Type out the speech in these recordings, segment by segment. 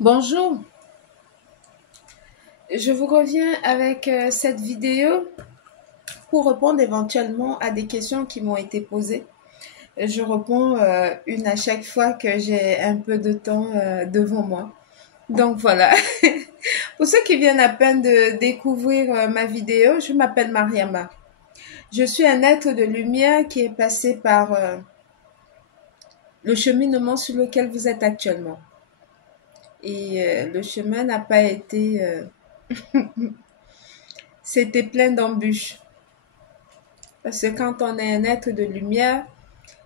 Bonjour, je vous reviens avec cette vidéo pour répondre éventuellement à des questions qui m'ont été posées. Je réponds une à chaque fois que j'ai un peu de temps devant moi. Donc voilà, pour ceux qui viennent à peine de découvrir ma vidéo, je m'appelle Mariama. Je suis un être de lumière qui est passé par le cheminement sur lequel vous êtes actuellement. Et le chemin n'a pas été... c'était plein d'embûches. Parce que quand on est un être de lumière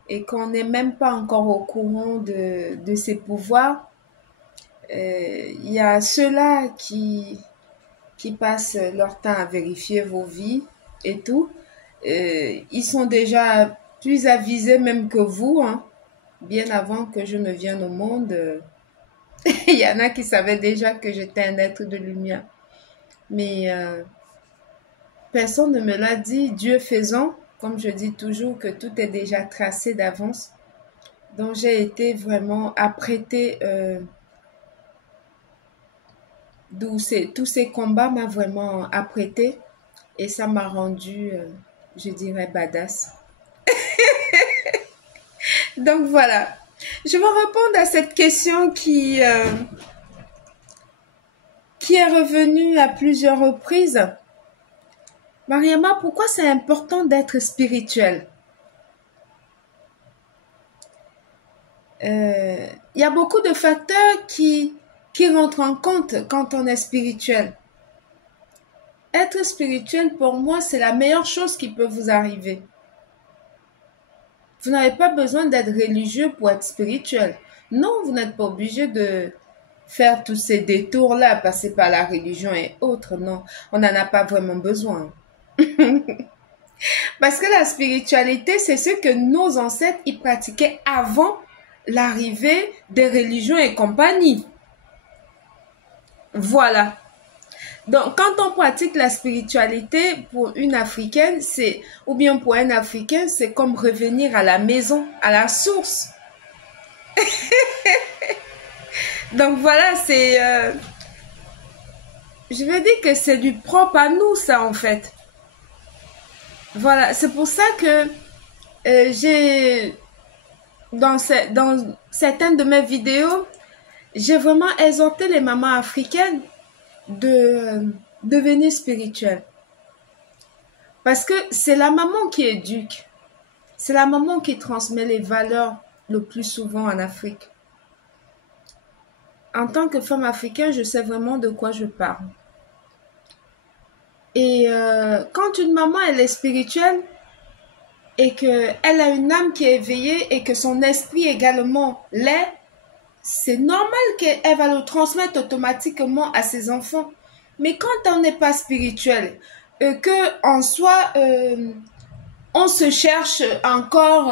et qu'on n'est même pas encore au courant de ses pouvoirs, il y a ceux-là qui passent leur temps à vérifier vos vies et tout. Ils sont déjà plus avisés même que vous, hein. Bien avant que je ne vienne au monde, il y en a qui savaient déjà que j'étais un être de lumière. Mais personne ne me l'a dit, Dieu faisant, comme je dis toujours, que tout est déjà tracé d'avance. Donc j'ai été vraiment apprêtée, tous ces combats m'a vraiment apprêtée et ça m'a rendu, je dirais, badass. Donc voilà, je vais répondre à cette question qui est revenue à plusieurs reprises. Mariama, pourquoi c'est important d'être spirituel? Il y a beaucoup de facteurs qui rentrent en compte quand on est spirituel. Être spirituel, pour moi, c'est la meilleure chose qui peut vous arriver. Vous n'avez pas besoin d'être religieux pour être spirituel. Non, vous n'êtes pas obligé de faire tous ces détours-là, passer par la religion et autres. Non, on n'en a pas vraiment besoin. Parce que la spiritualité, c'est ce que nos ancêtres y pratiquaient avant l'arrivée des religions et compagnie. Voilà. Donc, quand on pratique la spiritualité pour une Africaine, ou bien pour un Africain, c'est comme revenir à la maison, à la source. Donc voilà, je veux dire que c'est du propre à nous, ça, en fait. Voilà, c'est pour ça que dans certaines de mes vidéos, j'ai vraiment exhorté les mamans africaines de devenir spirituelles. Parce que c'est la maman qui éduque. C'est la maman qui transmet les valeurs le plus souvent en Afrique. En tant que femme africaine, je sais vraiment de quoi je parle. Et quand une maman, elle est spirituelle et qu'elle a une âme qui est éveillée et que son esprit également l'est, c'est normal qu'elle va le transmettre automatiquement à ses enfants. Mais quand on n'est pas spirituel, que en soi, on se cherche encore,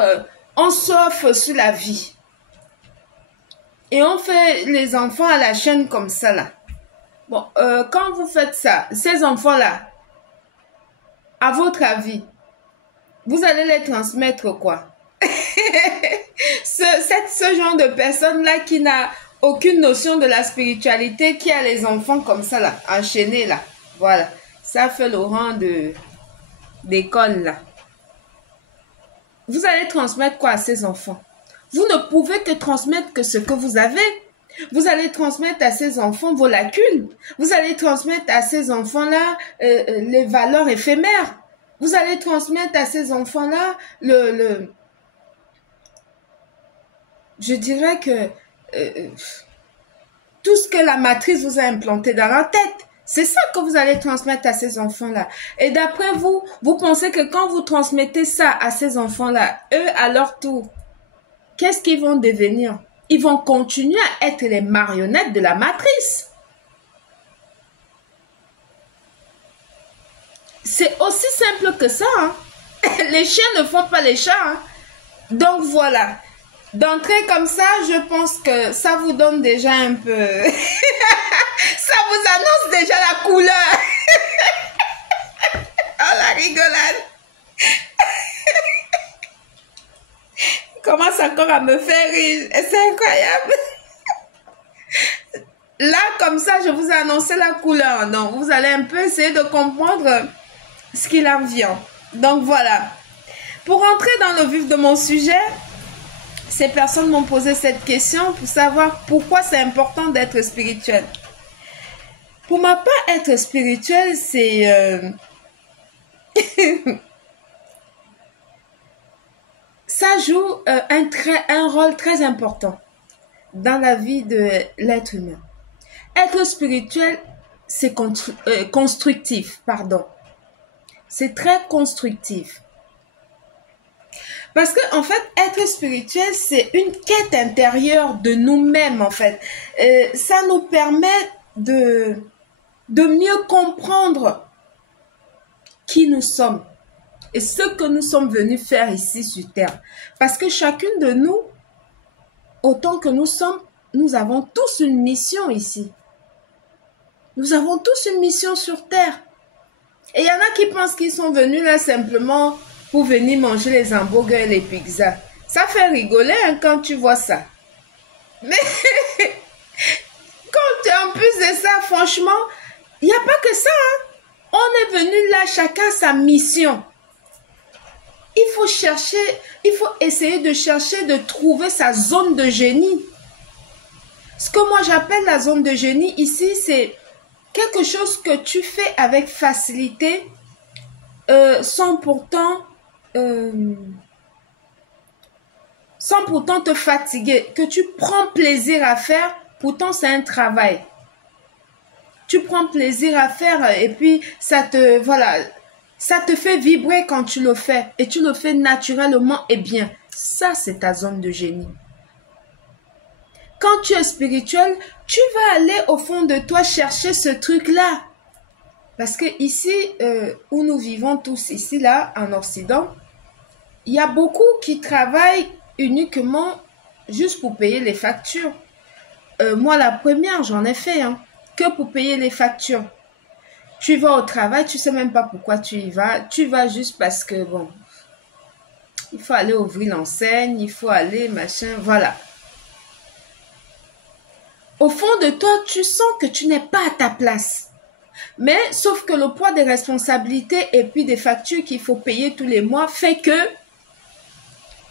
on s'offre sur la vie. Et on fait les enfants à la chaîne comme ça, là. Bon, quand vous faites ça, ces enfants-là, à votre avis, vous allez les transmettre quoi? Ce genre de personne-là qui n'a aucune notion de la spiritualité, qui a les enfants comme ça, là, enchaînés, là. Voilà. Ça fait le rang d'école, là. Vous allez transmettre quoi à ces enfants? Vous ne pouvez que transmettre que ce que vous avez. Vous allez transmettre à ces enfants vos lacunes. Vous allez transmettre à ces enfants-là les valeurs éphémères. Vous allez transmettre à ces enfants-là je dirais que tout ce que la matrice vous a implanté dans la tête. C'est ça que vous allez transmettre à ces enfants-là. Et d'après vous, vous pensez que quand vous transmettez ça à ces enfants-là, eux, à leur tour, qu'est-ce qu'ils vont devenir? Ils vont continuer à être les marionnettes de la matrice. C'est aussi simple que ça. Hein? Les chiens ne font pas les chats. Hein? Donc voilà. D'entrée comme ça, je pense que ça vous donne déjà un peu... ça vous annonce déjà la couleur. Oh la rigolade. Il commence encore à me faire rire. C'est incroyable. Là, comme ça, je vous ai annoncé la couleur. Donc, vous allez un peu essayer de comprendre ce qu'il en vient. Donc, voilà. Pour entrer dans le vif de mon sujet, ces personnes m'ont posé cette question pour savoir pourquoi c'est important d'être spirituel. Pour ma part, être spirituel, c'est... ça joue un rôle très important dans la vie de l'être humain. Être spirituel, c'est constructif, pardon. C'est très constructif. Parce que, en fait, être spirituel, c'est une quête intérieure de nous-mêmes, en fait. Ça nous permet de mieux comprendre qui nous sommes et ce que nous sommes venus faire ici sur Terre. Parce que chacune de nous, autant que nous sommes, nous avons tous une mission ici. Nous avons tous une mission sur Terre. Et il y en a qui pensent qu'ils sont venus là simplement pour venir manger les hamburgers et les pizzas. Ça fait rigoler hein, quand tu vois ça. Mais quand en plus de ça, franchement, il n'y a pas que ça. Hein. On est venu là, chacun sa mission. Il faut chercher, il faut essayer de chercher, de trouver sa zone de génie. Ce que moi j'appelle la zone de génie ici, c'est quelque chose que tu fais avec facilité, sans pourtant te fatiguer, que tu prends plaisir à faire, pourtant c'est un travail. Tu prends plaisir à faire et puis ça te, voilà, ça te fait vibrer quand tu le fais et tu le fais naturellement et bien. Ça, c'est ta zone de génie. Quand tu es spirituel, tu vas aller au fond de toi chercher ce truc-là. Parce que ici, où nous vivons tous, ici, là, en Occident, il y a beaucoup qui travaillent uniquement juste pour payer les factures. Moi, la première, j'en ai fait, hein, que pour payer les factures. Tu vas au travail, tu sais même pas pourquoi tu y vas. Tu vas juste parce que, bon, il faut aller ouvrir l'enseigne, il faut aller, machin, voilà. Au fond de toi, tu sens que tu n'es pas à ta place. Mais, sauf que le poids des responsabilités et puis des factures qu'il faut payer tous les mois fait que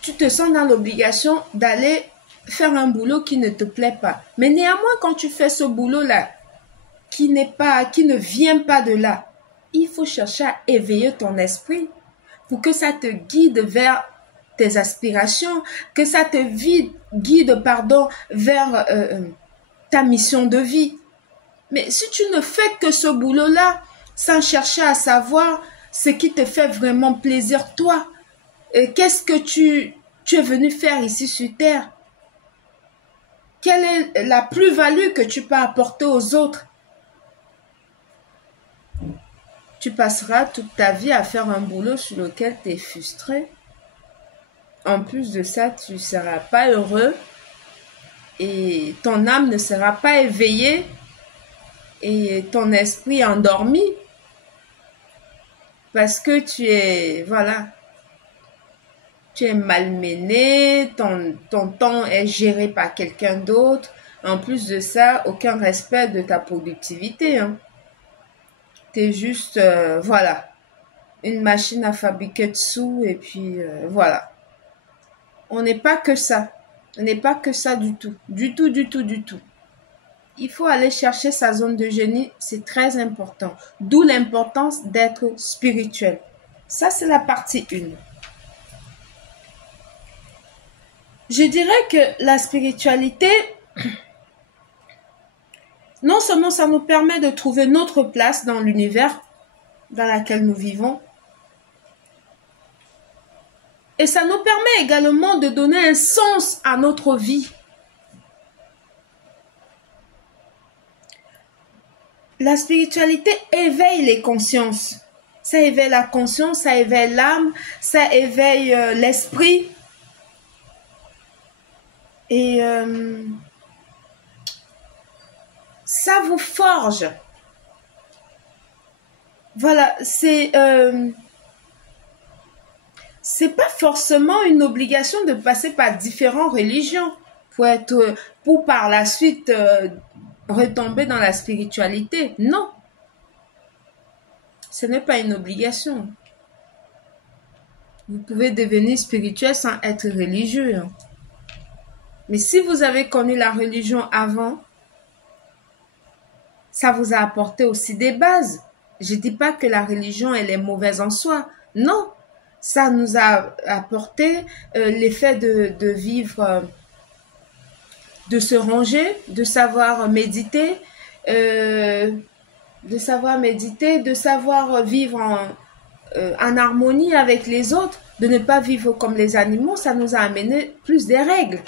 tu te sens dans l'obligation d'aller faire un boulot qui ne te plaît pas. Mais néanmoins, quand tu fais ce boulot-là, qui ne vient pas de là, il faut chercher à éveiller ton esprit pour que ça te guide vers tes aspirations, que ça te guide vers ta mission de vie. Mais si tu ne fais que ce boulot-là, sans chercher à savoir ce qui te fait vraiment plaisir, toi, qu'est-ce que tu es venu faire ici sur Terre? Quelle est la plus-value que tu peux apporter aux autres? Tu passeras toute ta vie à faire un boulot sur lequel tu es frustré. En plus de ça, tu ne seras pas heureux et ton âme ne sera pas éveillée et ton esprit endormi parce que tu es, voilà, tu es malmené, ton temps est géré par quelqu'un d'autre. En plus de ça, aucun respect de ta productivité, hein. T'es juste, voilà, une machine à fabriquer de sous et puis voilà. On n'est pas que ça. On n'est pas que ça du tout. Du tout, du tout, du tout. Il faut aller chercher sa zone de génie. C'est très important. D'où l'importance d'être spirituel. Ça, c'est la partie 1. Je dirais que la spiritualité, non seulement ça nous permet de trouver notre place dans l'univers dans lequel nous vivons, et ça nous permet également de donner un sens à notre vie. La spiritualité éveille les consciences. Ça éveille la conscience, ça éveille l'âme, ça éveille l'esprit. Et ça vous forge. Voilà, c'est pas forcément une obligation de passer par différentes religions pour par la suite retomber dans la spiritualité. Non, ce n'est pas une obligation. Vous pouvez devenir spirituel sans être religieux. Mais si vous avez connu la religion avant, ça vous a apporté aussi des bases. Je ne dis pas que la religion, elle est mauvaise en soi. Non, ça nous a apporté l'effet de vivre, de se ranger, de savoir méditer, de savoir vivre en harmonie avec les autres, de ne pas vivre comme les animaux. Ça nous a amené plus des règles.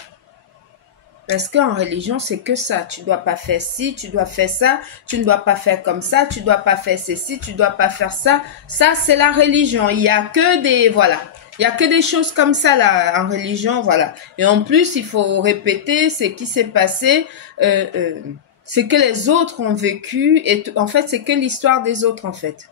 Parce qu'en religion, c'est que ça. Tu ne dois pas faire ci, tu dois faire ça, tu ne dois pas faire comme ça, tu ne dois pas faire ceci, tu ne dois pas faire ça. Ça, c'est la religion. Il n'y a que des, voilà. Il n'y a que des choses comme ça, là, en religion, voilà. Et en plus, il faut répéter ce qui s'est passé, ce que les autres ont vécu. Et en fait, c'est que l'histoire des autres, en fait.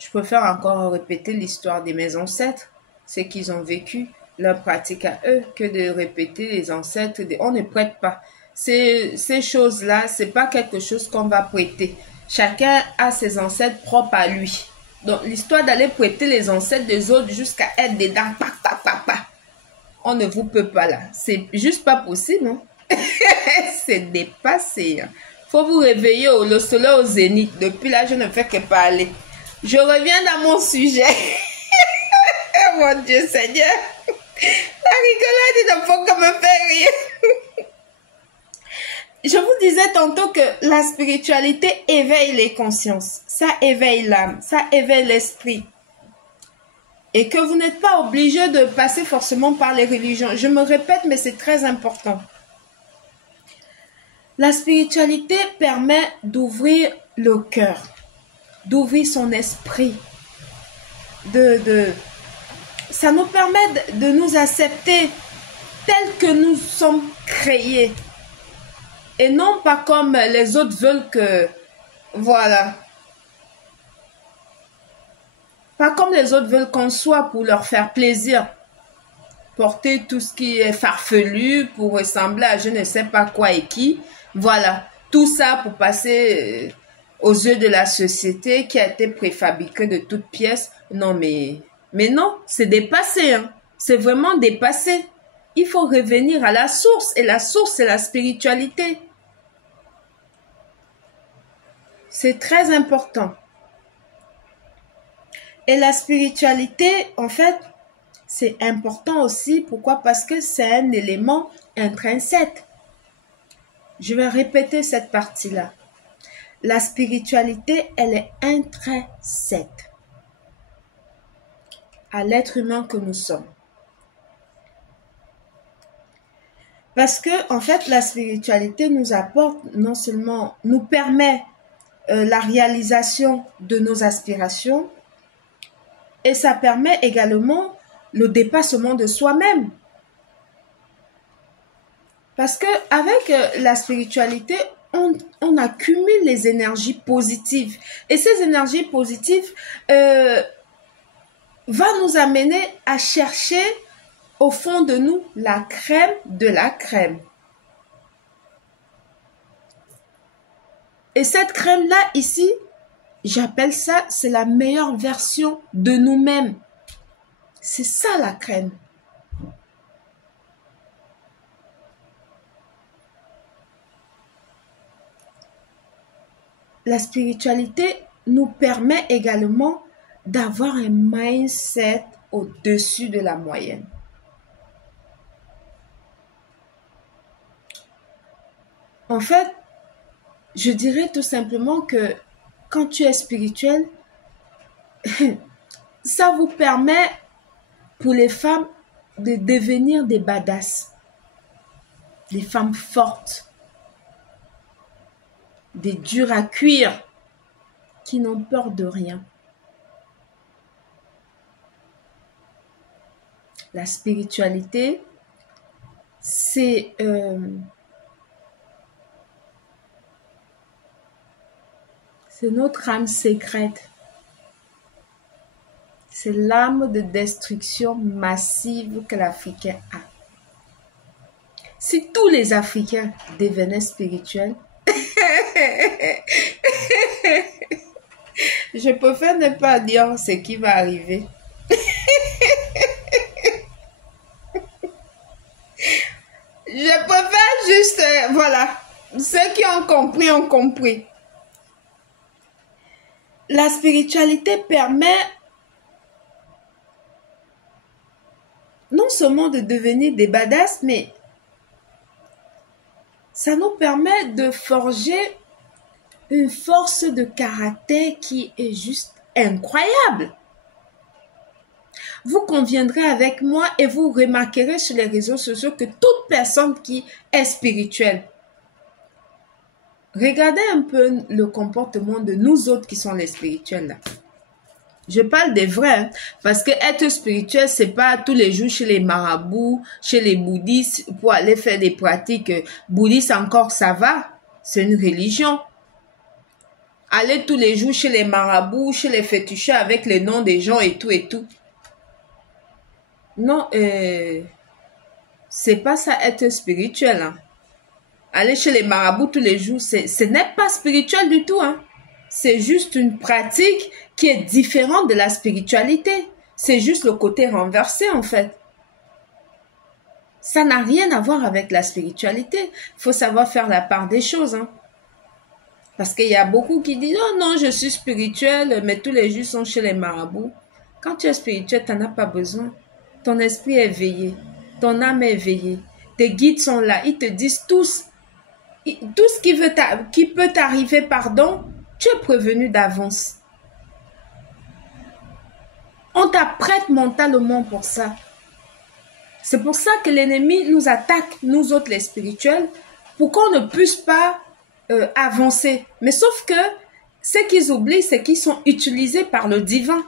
Je préfère encore répéter l'histoire de mes ancêtres, ce qu'ils ont vécu, leur pratique à eux, que de répéter les ancêtres. On ne prête pas. Ces choses-là, c'est pas quelque chose qu'on va prêter. Chacun a ses ancêtres propres à lui. Donc, l'histoire d'aller prêter les ancêtres des autres jusqu'à être dedans, on ne vous peut pas là. C'est juste pas possible. Hein? C'est dépassé. Hein? Faut vous réveiller le soleil au zénith. Depuis là, je ne fais que parler. Je reviens dans mon sujet. Oh mon Dieu Seigneur. La rigolade, il ne faut que me faire rire. Je vous disais tantôt que la spiritualité éveille les consciences. Ça éveille l'âme, ça éveille l'esprit. Et que vous n'êtes pas obligé de passer forcément par les religions. Je me répète, mais c'est très important. La spiritualité permet d'ouvrir le cœur, d'ouvrir son esprit, ça nous permet de nous accepter tels que nous sommes créés. Et non pas comme les autres veulent que... Voilà. Pas comme les autres veulent qu'on soit pour leur faire plaisir. Porter tout ce qui est farfelu pour ressembler à je ne sais pas quoi et qui. Voilà. Tout ça pour passer aux yeux de la société qui a été préfabriquée de toutes pièces. Non, mais non, c'est dépassé. Hein. C'est vraiment dépassé. Il faut revenir à la source. Et la source, c'est la spiritualité. C'est très important. Et la spiritualité, en fait, c'est important aussi. Pourquoi? Parce que c'est un élément intrinsèque. Je vais répéter cette partie-là. La spiritualité, elle est intrinsèque à l'être humain que nous sommes. Parce que, en fait, la spiritualité nous apporte, non seulement, nous permet la réalisation de nos aspirations, et ça permet également le dépassement de soi-même. Parce que avec la spiritualité, on accumule les énergies positives. Et ces énergies positives vont nous amener à chercher au fond de nous la crème de la crème. Et cette crème-là, ici, j'appelle ça, c'est la meilleure version de nous-mêmes. C'est ça la crème. La spiritualité nous permet également d'avoir un mindset au-dessus de la moyenne. En fait, je dirais tout simplement que quand tu es spirituel, ça vous permet pour les femmes de devenir des badass, des femmes fortes, des dures à cuire, qui n'ont peur de rien. La spiritualité, c'est notre âme secrète. C'est l'âme de destruction massive que l'Africain a. Si tous les Africains devenaient spirituels, Je préfère ne pas dire ce qui va arriver. Je préfère juste, voilà, ceux qui ont compris ont compris. La spiritualité permet non seulement de devenir des badass, mais ça nous permet de forger une force de caractère qui est juste incroyable. Vous conviendrez avec moi et vous remarquerez sur les réseaux sociaux que toute personne qui est spirituelle, regardez un peu le comportement de nous autres qui sont les spirituels là. Je parle des vrais, hein, parce que être spirituel, c'est pas tous les jours chez les marabouts, chez les bouddhistes, pour aller faire des pratiques bouddhistes encore, ça va. C'est une religion. Aller tous les jours chez les marabouts, chez les féticheurs avec les noms des gens et tout et tout. Non, c'est pas ça être spirituel. Hein. Aller chez les marabouts tous les jours, ce n'est pas spirituel du tout. Hein. C'est juste une pratique qui est différente de la spiritualité. C'est juste le côté renversé en fait. Ça n'a rien à voir avec la spiritualité. Il faut savoir faire la part des choses. Hein. Parce qu'il y a beaucoup qui disent « Oh non, je suis spirituel, mais tous les jours sont chez les marabouts. » Quand tu es spirituel, tu n'en as pas besoin. Ton esprit est éveillé. Ton âme est éveillée. Tes guides sont là. Ils te disent tout ce qui peut t'arriver, pardon, tu es prévenu d'avance. On t'apprête mentalement pour ça. C'est pour ça que l'ennemi nous attaque, nous autres les spirituels, pour qu'on ne puisse pas avancer. Mais sauf que ce qu'ils oublient, c'est qu'ils sont utilisés par le divin.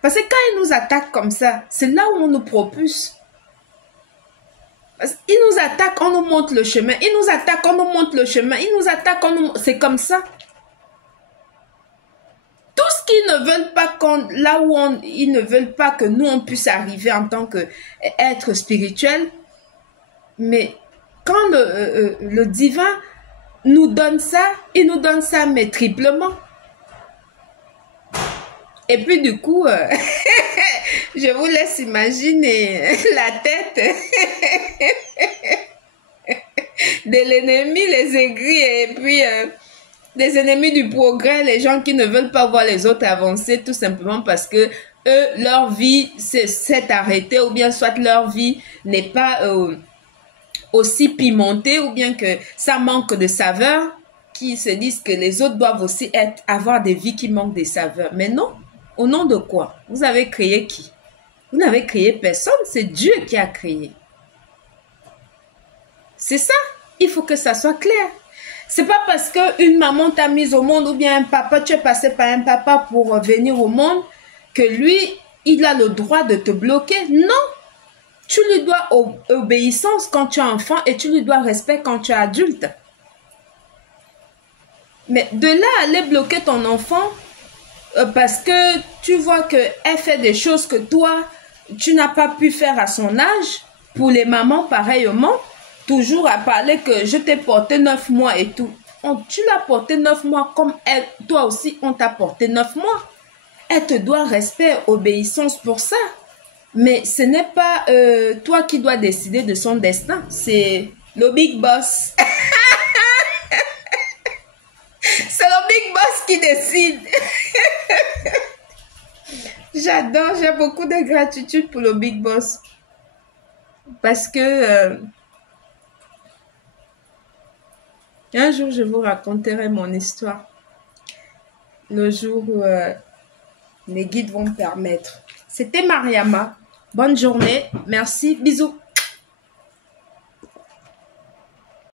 Parce que quand ils nous attaquent comme ça, c'est là où on nous propulse. Ils nous attaquent, on nous montre le chemin. Ils nous attaquent, on nous montre le chemin. Ils nous attaquent, c'est comme ça. Tout ce qu'ils ne veulent pas, ils ne veulent pas que nous, on puisse arriver en tant qu'être spirituel. Mais quand le divin nous donne ça, il nous donne ça, mais triplement. Et puis du coup, je vous laisse imaginer la tête de l'ennemi, les aigris, et puis des ennemis du progrès, les gens qui ne veulent pas voir les autres avancer, tout simplement parce que eux, leur vie s'est arrêtée, ou bien soit leur vie n'est pas aussi pimentée, ou bien que ça manque de saveur, qui se disent que les autres doivent aussi avoir des vies qui manquent de saveur. Mais non. Au nom de quoi? Vous avez créé qui? Vous n'avez créé personne, c'est Dieu qui a créé. C'est ça, il faut que ça soit clair. C'est pas parce qu'une maman t'a mise au monde ou bien un papa, tu es passé par un papa pour venir au monde, que lui, il a le droit de te bloquer. Non, tu lui dois obéissance quand tu es enfant et tu lui dois respect quand tu es adulte. Mais de là à aller bloquer ton enfant, parce que tu vois qu'elle fait des choses que toi, tu n'as pas pu faire à son âge. Pour les mamans, pareillement, toujours à parler que je t'ai porté 9 mois et tout. Tu l'as porté 9 mois comme elle, toi aussi, on t'a porté 9 mois. Elle te doit respect, obéissance pour ça. Mais ce n'est pas toi qui dois décider de son destin. C'est le big boss. C'est le big boss qui décide. J'adore, j'ai beaucoup de gratitude pour le big boss. Parce que un jour, je vous raconterai mon histoire. Le jour où les guides vont me permettre. C'était Mariama. Bonne journée. Merci. Bisous.